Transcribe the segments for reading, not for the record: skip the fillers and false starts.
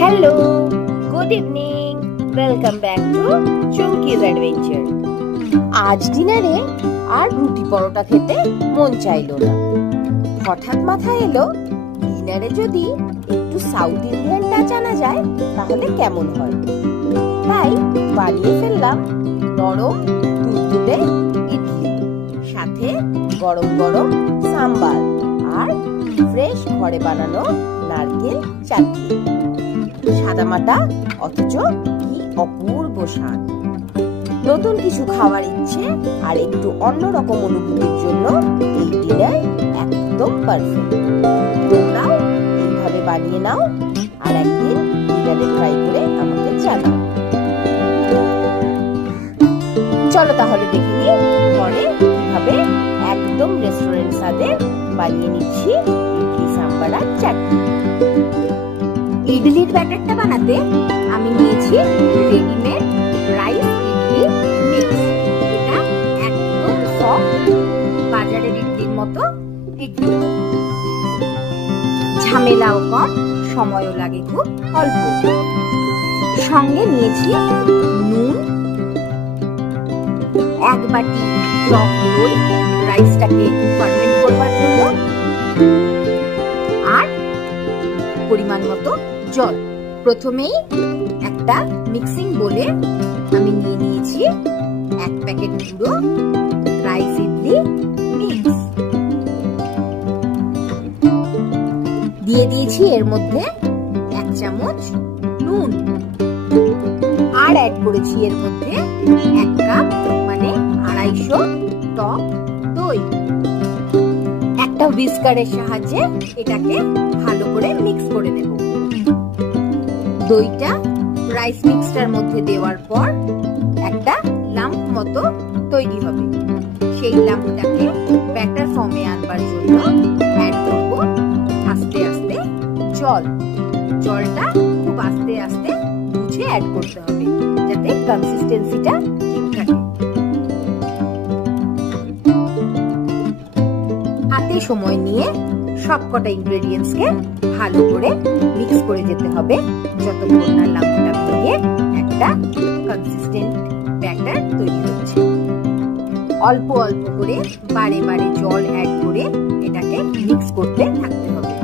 Hello, good evening, welcome back to Chumki's adventure. আজ ডিনারে আর রুটি পরোটা খেতে মন চাইলো না। হঠাৎ মাথায় এলো ডিনারে যদি একটু সাউথ ইন্ডিয়ান টাচ আনা যায় তাহলে কেমন হয়। তাই বানিয়ে ফেললাম নরম তুলতুলে ইডলি, সাথে গরম গরম সাম্বার আর ফ্রেশ ঘরে বানানো নারকেল চাটনি। সাদামাটা অথচ কি অপূর্ব স্বাদ। নতুন কিছু খাওয়ার ইচ্ছে আর একটু অন্যরকম অনুভূতির জন্য এই ডিনার একদম পারফেক্ট। তোমরাও এইভাবে বানিয়ে নাও আর একদিন ডিনারে ট্রাই করে আমাকে জানাও। চলো তাহলে দেখে নিই ঘরে কিভাবে একদম রেস্টুরেন্ট স্বাদে বানিয়ে নিচ্ছি ইডলি সাম্বার আর চাটনি। ইডলির ব্যাটারটা বানাতে আমি নিয়েছি রেডিমেড রাইস ইডলি মিক্স। এটা একদম সফট, বাজারের ইডলির মতো ইডলি। ঝামেলাও কম, সময়ও লাগে খুব অল্প। সঙ্গে নিয়েছি নুন, এক বাটি টক দই রাইসটাকে ফার্মেন্ট করবার জন্য, আর পরিমাণ মতো জল। প্রথমেই একটা মিক্সিং বোলে আমি নিয়ে নিয়েছি এক প্যাকেট পুরো রাইস ইডলি মিক্স। দিয়ে দিয়েছি এর মধ্যে এক চামচ নুন, আর অ্যাড করেছি এর মধ্যে এক কাপ মানে 250 টক দই। একটা হুইস্কারের সাহায্যে এটাকে ভালো করে মিক্স করে নেব। দইটা রাইস মিক্সটার মধ্যে দেওয়ার পর একটা লাম্প মতো তৈরি হবে। সেই লাম্পটাকে ব্যাটার ফর্মে আনবার জন্য অ্যাড করব আস্তে আস্তে জল। জলটা খুব আস্তে আস্তে বুঝে অ্যাড করতে হবে যাতে কনসিস্টেন্সিটা ঠিক থাকে। হাতে সময় নিয়ে সবকটা ইনগ্রেডিয়েন্টসকে ভালো করে মিক্স করে যেতে হবে যতক্ষণ না লাম্পটা ভেঙে একটা কনসিস্টেন্ট ব্যাটার তৈরি হচ্ছে। অল্প অল্প করে বারে বারে জল অ্যাড করে এটাকে মিক্স করতে থাকতে হবে।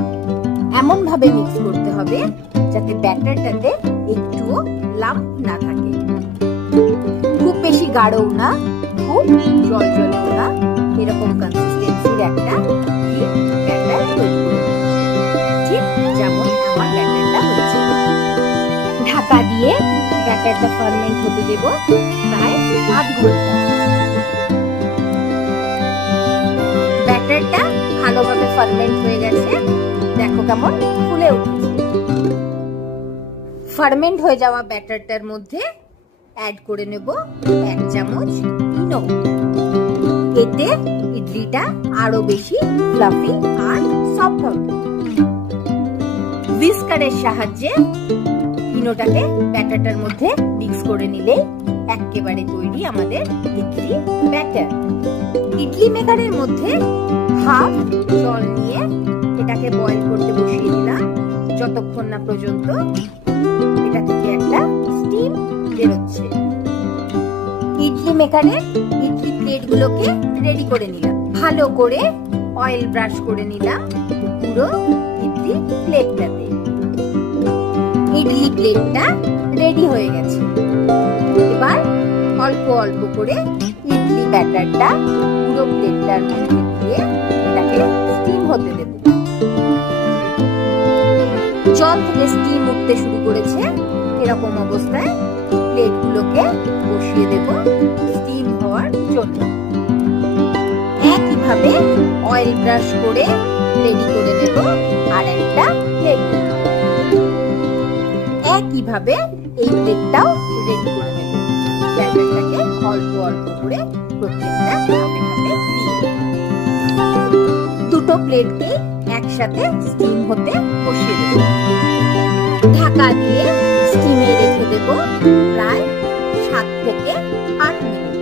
এমন ভাবে মিক্স করতে হবে যাতে ব্যাটারটাতে একটুও লাম্প না থাকে। খুব বেশি গাঢ়ও না, খুব জল জলও না, এরকম কনসিস্টেন্সির একটা ব্যাটার তৈরি করব, ঠিক যেমন আমার ব্যাটারটা হয়েছে। ঢাকা দিয়ে ব্যাটারটা ফার্মেন্ট হতে দেব প্রায় আধ ঘন্টা। ব্যাটারটা ভালোভাবে ফার্মেন্ট হয়ে গেছে, দেখো কেমন ফুলে উঠেছে। ফার্মেন্ট হয়ে যাওয়া ব্যাটারটার মধ্যে অ্যাড করে নেব এক চামচ ইনো। এতে ইডলিটা আরো বেশি ফ্লাফি আর সফট হবে। হুইস্কারের সাহায্যে ইনোটাকে ব্যাটারটার মধ্যে মিক্স করে নিলে একেবারে তৈরি আমাদের ইডলি ব্যাটার। ইডলি মেকারের মধ্যে হাফ জল নিয়ে এটাকে বয়েল করতে বসিয়ে দিলাম যতক্ষণ না পর্যন্ত এটা থেকে একটা স্টিম বেরোচ্ছে। ইডলি মেকারের ইডলি প্লেটগুলোকে রেডি করে নিলাম। ভালো করে অয়েল ব্রাশ করে নিলাম পুরো ইডলি প্লেটটাতে। ইডলি প্লেটটা রেডি হয়ে গেছে। এবার অল্প অল্প করে ইডলি ব্যাটারটা পুরো প্লেটটার মধ্যে দিয়ে এটাকে স্টিম হতে দেব। জল থেকে স্টিম উঠতে শুরু করেছে। এরকম অবস্থায় প্লেটগুলোকে বসিয়ে দেব স্টিম হওয়ার জন্য। একইভাবে অয়েল ব্রাশ করে রেডি করে নেব আর একটা প্লেট। একইভাবে এই প্লেটটাও রেডি করে নেব। ব্যাটারটাকে অল্প অল্প করে প্রত্যেকটা ধাপে ধাপে দিয়ে দুটো প্লেটকে একসাথে স্টিম হতে বসিয়ে দেব। ঢাকা দিয়ে স্টিমে রেখে দেব প্রায় 7 থেকে 8 মিনিট।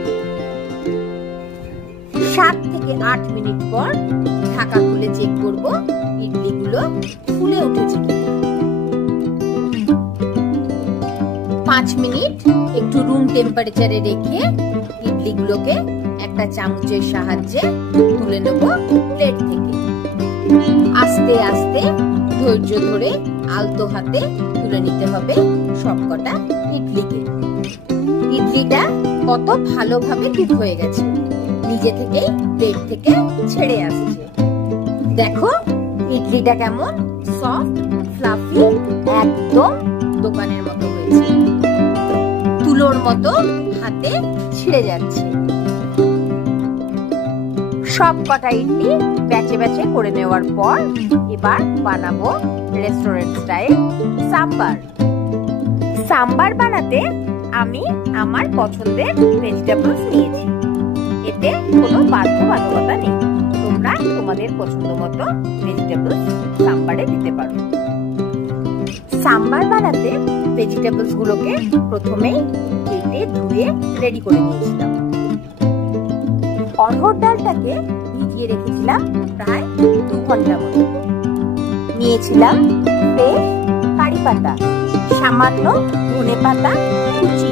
7 থেকে থেকে 8 মিনিট পর ঢাকা খুলে চেক করব ইডলিগুলো ফুলে উঠেছে কিনা। 5 মিনিট একটু রুম টেম্পারেচারে রেখে ইডলিগুলোকে একটা চামচের সাহায্যে তুলে নেব প্লেট থেকে। আস্তে আস্তে ধৈর্য ধরে আলতো হাতে তুলে নিতে হবে সবকটা ইডলিকে। ইডলিটা কত ভালোভাবে কুক হয়ে গেছে, নিজে থেকেই প্লেট থেকে ছেড়ে আসছে। দেখো ইডলিটা কেমন সফট ফ্লাফি, একদম দোকানের মতো হয়েছে, তুলোর মতো হাতে ছিঁড়ে যাচ্ছে। সব কটা ইডলি ব্যাচে ব্যাচে করে নেওয়ার পর এবার বানাবো রেস্টুরেন্ট স্টাইল সাম্বার। সাম্বার বানাতে আমি আমার পছন্দের ভেজিটেবলস নিয়েছি। এতে কোনো বাধ্যবাধকতা নেই, তোমরা তোমাদের পছন্দ মতো ভেজিটেবলস সাম্বারে দিতে পারো। সাম্বার বানাতে ভেজিটেবলস গুলোকে প্রথমেই কেটে ধুয়ে রেডি করে নিয়েছিলাম। অড়হর ডালটাকে ভিজিয়ে রেখেছিলাম প্রায় 2 ঘন্টা মতো। নিয়েছিলাম ফ্রেশ কারি পাতা, সামান্য ধনে পাতা কুচি,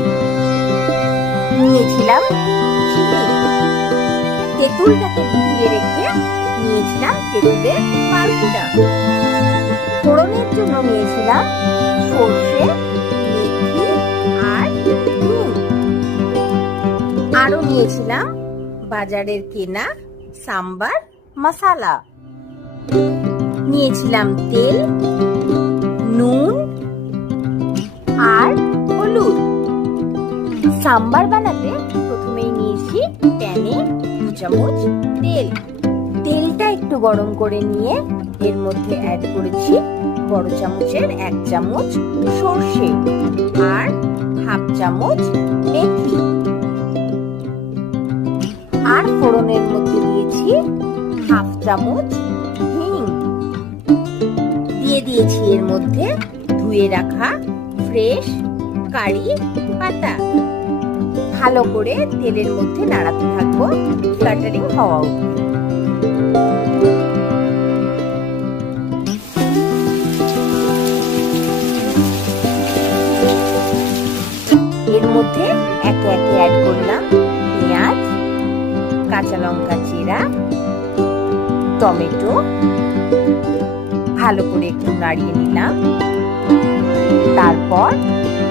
নিয়েছিলাম চিনি, তেঁতুলটাকে ভিজিয়ে রেখে নিয়েছিলাম তেঁতুলের পাল্পটা, ফোড়নের জন্য নিয়েছিলাম সরষে, মেথি আর নুন, আরো নিয়েছিলাম বাজারের কেনা সাম্বার মশলা, নিয়েছিলাম তেল, নুন আর হলুদ। সাম্বার বানাতে প্রথমেই নিয়েছি প্যানে 2 চামচ তেল। তেলটা একটু গরম করে নিয়ে এর মধ্যে অ্যাড করেছি বড় চামচের 1 চামচ সরষে আর হাফ চামচ মেথি, আর ফোড়নের মধ্যে দিয়েছি হাফ চামচ হিং, দিয়ে দিয়েছি এর মধ্যে ধুয়ে রাখা ফ্রেশ কারি পাতা। ভালো করে তেলের মধ্যে নাড়াতে থাকবো ফ্লাটারিং হওয়া অবধি। এর মধ্যে একে একে অ্যাড করলাম পেঁয়াজ, কাঁচা লঙ্কা চিরা, টমেটো, ভালো করে একটু নাড়িয়ে নিলাম। তারপর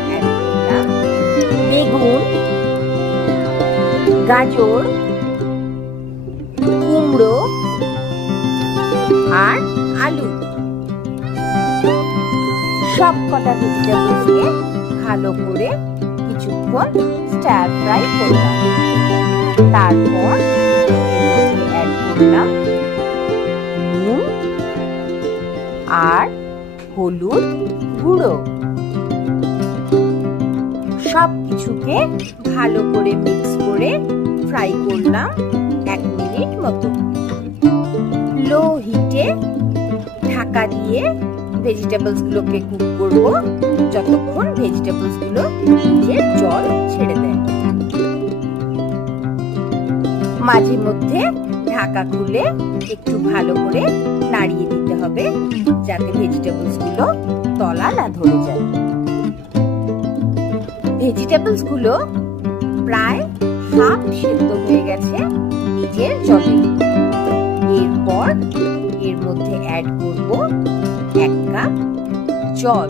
অ্যাড করলাম বেগুন, গাজর, কুমড়ো আর আলু। সব কটা ভেজিটেবলসকে ভালো করে কিছুক্ষণ স্টার ফ্রাই করলাম। তারপর অ্যাড করলাম নুন আর হলুদ গুঁড়ো। সব কিছুকে ভালো করে মিক্স করে ফ্রাই করলাম 1 মিনিট মতো। লো হিটে ঢাকা দিয়ে ভেজিটেবলস গুলোকে কুক করব যতক্ষণ ভেজিটেবলস গুলো নিজের জল ছেড়ে দেয়। মাঝে মধ্যে ঢাকা খুলে একটু ভালো করে নাড়িয়ে দিতে হবে যাতে ভেজিটেবলস গুলো তলা না ধরে যায়। ভেজিটেবলস গুলো প্রায় হাফ সিদ্ধ হয়ে গেছে নিজের জলে। এরপর এর মধ্যে অ্যাড করব 1 কাপ জল।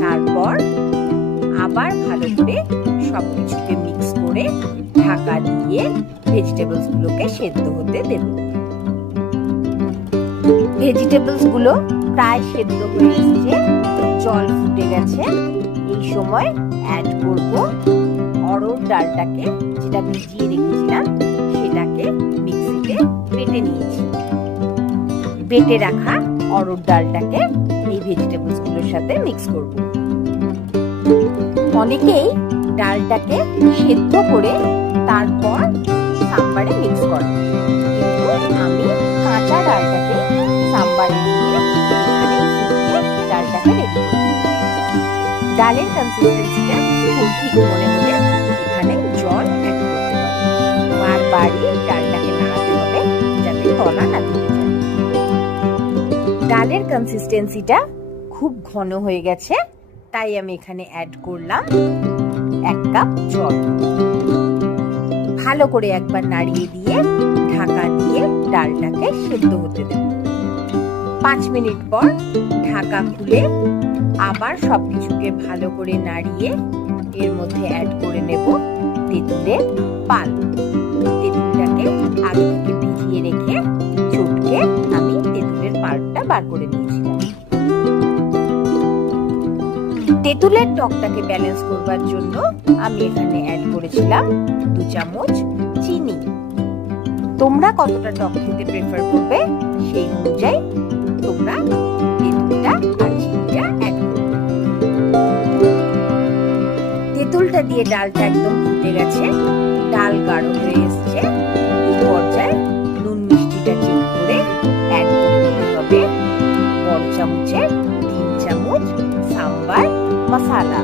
তারপর আবার ভালো করে সবকিছুকে মিক্স করে ঢাকা দিয়ে ভেজিটেবলস গুলোকে সেদ্ধ হতে দেব। ভেজিটেবলস গুলো প্রায় সেদ্ধ হয়ে এসেছে, জল ফুটে গেছে। এই সময় অ্যাড করব অড়হর ডালটাকে, যেটা ভিজিয়ে রেখেছিলাম সেটাকে মিক্সিতে বেটে নিয়েছি। বেটে রাখা অড়হর ডালটাকে এই ভেজিটেবলস গুলোর সাথে মিক্স করব। অনেকেই ডালটাকে সেদ্ধ করে তারপর সাম্বারে মিক্স করে, কিন্তু আমি কাঁচা ডালটাকে সাম্বারে দিয়ে এখানে ফুটিয়ে ডালটাকে রেডি করি। ডালের কনসিস্টেন্সিটা খুব ঠিক মনে হলে এখানে জল অ্যাড করতে হবে। বারবারই ডালটাকে নাড়াতে হবে তলা না ধরে যায়। ডালের কনসিস্টেন্সিটা খুব ঘন হয়ে গেছে, তাই আমি এখানে অ্যাড করলাম 1 কাপ জল। ভালো করে একবার নাড়িয়ে দিয়ে ঢাকা দিয়ে ডালটাকে সেদ্ধ হতে দেব। 5 মিনিট পর ঢাকা খুলে আবার সবকিছুকে ভালো করে নাড়িয়ে এর মধ্যে অ্যাড করে নেব তেঁতুলের পাল। তেঁতুলটাকে আগে থেকে ভিজিয়ে রেখে চটকে আমি তেঁতুলের পালটা বার করে নিয়েছিলাম। তেঁতুলের টকটাকে ব্যালেন্স করবার জন্য আমি এখানে অ্যাড করেছিলাম 2 চামচ চিনি। তোমরা কতটা টক খেতে প্রেফার করবে সেই অনুযায়ী তোমরা তেঁতুলটা আর চিনিটা অ্যাড করবে। তেঁতুলটা দিয়ে ডালটা একদম ফুটে গেছে, ডাল গাঢ় হয়ে এসছে। এই পর্যায়ে নুন মিষ্টিটা চেক করে অ্যাড করে দিতে হবে বড় চামচের 3 চামচ সাম্বার মশলা।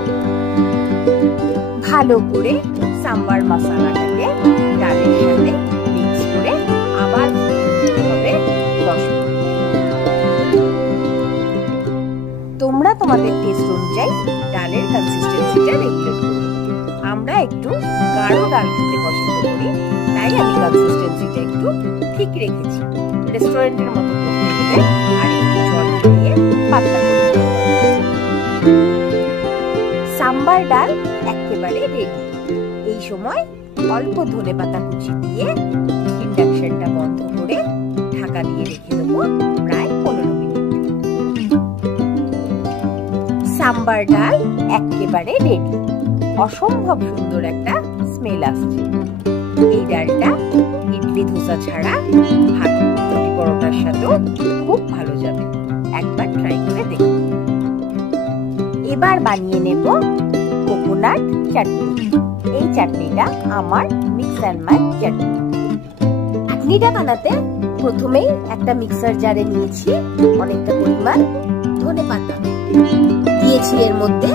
ভালো করে সাম্বার মশলাটাকে ডালের সাথে মিক্স করে আবার ফুটতে হবে 10 মিনিট। তোমরা তোমাদের টেস্ট অনুযায়ী ডালের কনসিস্টেন্সিটা রেগুলেট করো। আমরা একটু গাঢ় ডাল খেতে পছন্দ করি, তাই আমি কনসিস্টেন্সিটা একটু ঠিক রেখেছি। রেস্টুরেন্টের মতো করতে হলে আর একটু জল দিয়ে পাতলা করে দিতে হবে। সাম্বার ডাল একেবারে রেডি। এই সময় অল্প ধনেপাতা কুচি দিয়ে ইন্ডাকশনটা বন্ধ করে ঢাকা দিয়ে রেখে দেবো প্রায় 15 মিনিট। সাম্বার ডাল একেবারে রেডি। অসম্ভব সুন্দর একটা স্মেল আসছে। এই ডালটা ইডলি ধোসা ছাড়া ভাত রুটি পরোটার সাথেও খুব ভালো যাবে। একবার ট্রাই করে দেখুন। এবার বানিয়ে নেব কোকোনাট চাটনি। এই চাটনিটা আমার মিক্স অ্যান্ড ম্যাচ চাটনি। চাটনিটা বানাতে প্রথমেই একটা মিক্সার জারে নিয়েছি অনেকটা পরিমাণ ধনেপাতা, দিয়েছি এর মধ্যে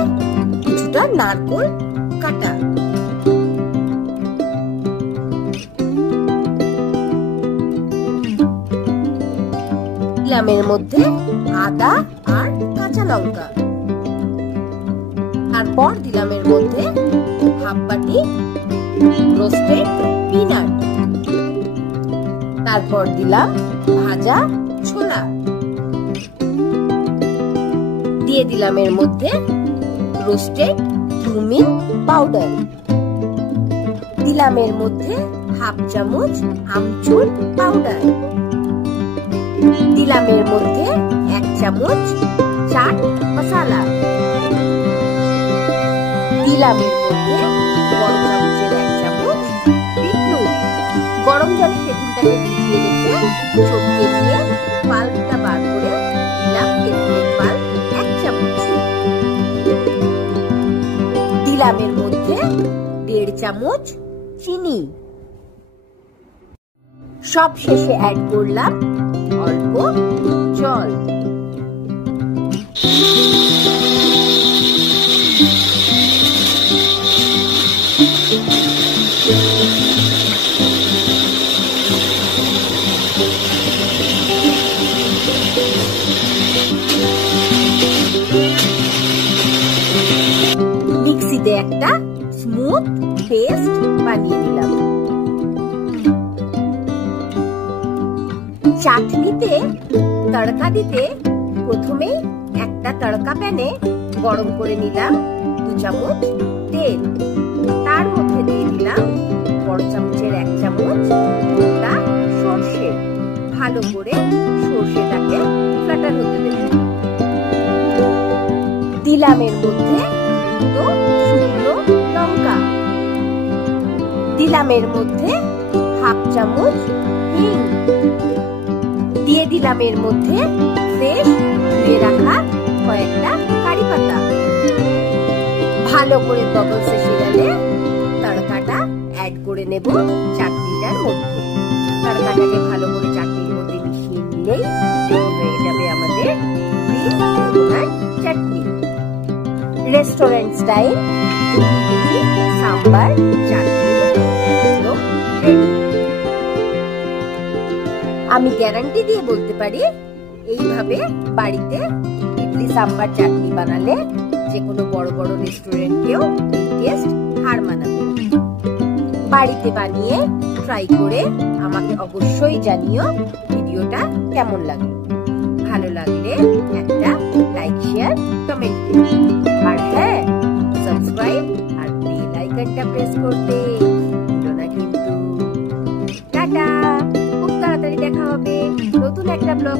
কিছুটা নারকেল কাটা, দিলাম এর মধ্যে আদা আর কাঁচা লঙ্কা, তারপর দিলাম এর মধ্যে হাফ বাটি রোস্টেড পিনাট, তারপর দিলাম ভাজা ছোলা, দিয়ে দিলাম এর মধ্যে রোস্টেড কিউমিন পাউডার, দিলাম এর মধ্যে হাফ চামচ আমচুর পাউডার, দিলাম এর মধ্যে 1 চামচ চাট মশলা, দিলাম এর মধ্যে বড় চামচের 1 চামচ বিট নুন। গরম জলে তেঁতুলটাকে ভিজিয়ে রেখে চটকে নিয়ে পাল্পটা বার করে দিলাম তেঁতুলের পাল্প 1 চামচ, দিলাম এর মধ্যে 1.5 চামচ চিনি, সব শেষে অ্যাড করলাম অল্প জল। মিক্সিতে একটা স্মুথ পেস্ট বানিয়ে নিলাম। চাটনিতে তড়কা দিতে প্রথমেই একটা তড়কা প্যানে গরম করে নিলাম 2 চামচ তেল, তার মধ্যে দিয়ে দিলাম বড় চামচের 1 চামচ গোটা সরষে। ভালো করে সরষেটাকে ফ্লাটার হতে দেব। দিলাম এর মধ্যে 2 শুকনো লঙ্কা, দিলাম এর মধ্যে হাফ চামচ হিং, দিয়ে দিলাম এর মধ্যে ফ্রেশ ধুয়ে রাখা কয়েকটা কারি পাতা। ভালো করে বাবলস এসে গেলে তড়কাটা অ্যাড করে নেব চাটনিটার মধ্যে। তড়কাটাকে ভালো করে চাটনির মধ্যে মিশিয়ে নিলেই তৈরি হয়ে যাবে আমাদের গ্রিন কোকোনাট চাটনি। রেস্টুরেন্ট স্টাইল ইডলি সাম্বার চাটনি একদম রেডি। আমি গ্যারান্টি দিয়ে বলতে পারি এইভাবে বাড়িতে ইডলি সাম্বার চাটনি বানালে যে কোনো বড় বড় রেস্টুরেন্টেও এই টেস্ট হার মানাবে। বাড়িতে বানিয়ে ট্রাই করে আমাকে অবশ্যই জানিও ভিডিওটা কেমন লাগলো। ভালো লাগলে একটা লাইক, শেয়ার, কমেন্ট আর হ্যাঁ, সাবস্ক্রাইব আর বেল আইকনটা প্রেস করতে ভুলো না কিন্তু। টাটা, খুব তাড়াতাড়ি দেখা হবে নতুন একটা ব্লগ।